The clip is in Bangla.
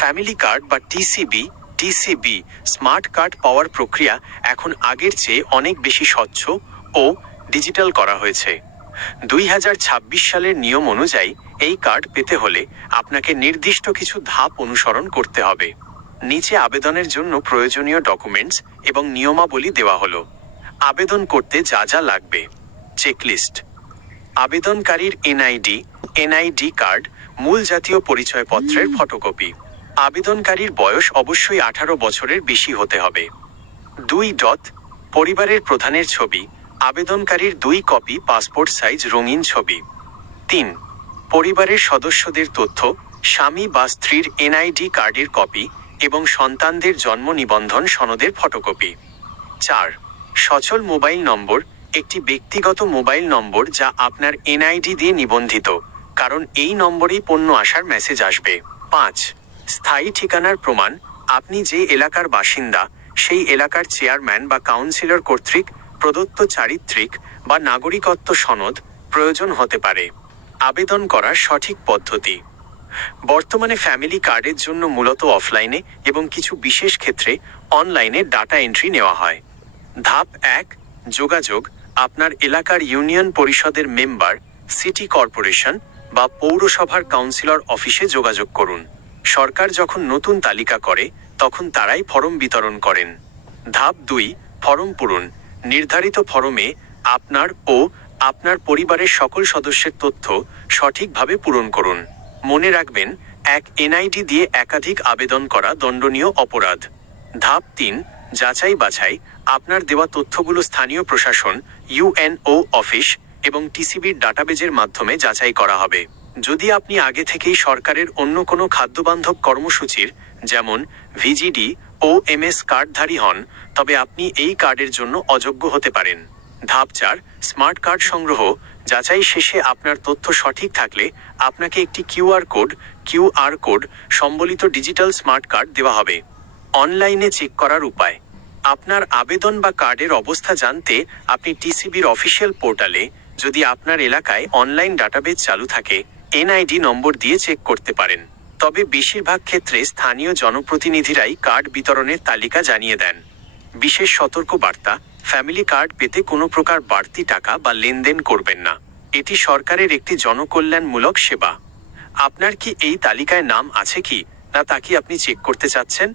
ফ্যামিলি কার্ড বা টিসিবি স্মার্ট কার্ড পাওয়ার প্রক্রিয়া এখন আগের চেয়ে অনেক বেশি স্বচ্ছ ও ডিজিটাল করা হয়েছে। 2026 সালের নিয়ম অনুযায়ী এই কার্ড পেতে হলে আপনাকে নির্দিষ্ট কিছু ধাপ অনুসরণ করতে হবে। নিচে আবেদনের জন্য প্রয়োজনীয় ডকুমেন্টস এবং নিয়মাবলী দেওয়া হলো। আবেদন করতে যা যা লাগবে। চেকলিস্ট: আবেদনকারীর এনআইডি কার্ড, মূল জাতীয় পরিচয়পত্রের ফটোকপি। আবেদনকারীর বয়স অবশ্যই 18 বছরের বেশি হতে হবে। 2. পরিবারের প্রধানের ছবি, আবেদনকারীর 2 কপি পাসপোর্ট সাইজ রঙিন ছবি। 3. পরিবারের সদস্যদের তথ্য, স্বামী বা স্ত্রীর এনআইডি কার্ডের কপি এবং সন্তানদের জন্ম নিবন্ধন সনদের ফটোকপি। 4. সচল মোবাইল নম্বর, একটি ব্যক্তিগত মোবাইল নম্বর যা আপনার এনআইডি দিয়ে নিবন্ধিত, কারণ এই নম্বরেই পণ্য আসার মেসেজ আসবে। 5. স্থায়ী ঠিকানার প্রমাণ, আপনি যে এলাকার বাসিন্দা সেই এলাকার চেয়ারম্যান বা কাউন্সিলর কর্তৃক প্রদত্ত চারিত্রিক বা নাগরিকত্ব সনদ প্রয়োজন হতে পারে। আবেদন করার সঠিক পদ্ধতি: বর্তমানে ফ্যামিলি কার্ডের জন্য মূলত অফলাইনে এবং কিছু বিশেষ ক্ষেত্রে অনলাইনে ডাটা এন্ট্রি নেওয়া হয়। ধাপ 1: যোগাযোগ। আপনার এলাকার ইউনিয়ন পরিষদের মেম্বার, সিটি কর্পোরেশন বা পৌরসভার কাউন্সিলর অফিসে যোগাযোগ করুন। সরকার যখন নতুন তালিকা করে তখন তারাই ফরম বিতরণ করেন। ধাপ 2: ফরম পূরণ। নির্ধারিত ফরমে আপনার ও আপনার পরিবারের সকল সদস্যের তথ্য সঠিকভাবে পূরণ করুন। মনে রাখবেন, এক এনআইডি দিয়ে একাধিক আবেদন করা দণ্ডনীয় অপরাধ। ধাপ 3: যাচাই বাছাই। আপনার দেওয়া তথ্যগুলো স্থানীয় প্রশাসন, ইউএনও অফিস এবং টিসিবির ডাটাবেজের মাধ্যমে যাচাই করা হবে। যদি আপনি আগে থেকেই সরকারের অন্য কোনো খাদ্যবান্ধব কর্মসূচির যেমন ভিজিডি ও এমএস কার্ডধারী হন, তবে আপনি এই কার্ডের জন্য অযোগ্য হতে পারেন। ধাপ 4: স্মার্ট কার্ড সংগ্রহ। যাচাই শেষে আপনার তথ্য সঠিক থাকলে আপনাকে একটি কিউআর কোড সম্বলিত ডিজিটাল স্মার্ট কার্ড দেওয়া হবে। অনলাইনে চেক করার উপায়: আপনার আবেদন বা কার্ডের অবস্থা জানতে আপনি টিসিবির অফিসিয়াল পোর্টালে, যদি আপনার এলাকায় অনলাইন ডাটাবেজ চালু থাকে, এনআইডি নম্বর দিয়ে চেক করতে পারেন। তবে বেশিরভাগ ক্ষেত্রে স্থানীয় জনপ্রতিনিধিরাই কার্ড বিতরণের তালিকা জানিয়ে দেন। বিশেষ সতর্কবার্তা: ফ্যামিলি কার্ড পেতে কোনো প্রকার বাড়তি টাকা বা লেনদেন করবেন না। এটি সরকারের একটি জনকল্যাণমূলক সেবা। আপনার কি এই তালিকায় নাম আছে কি না তা কি আপনি চেক করতে চাচ্ছেন?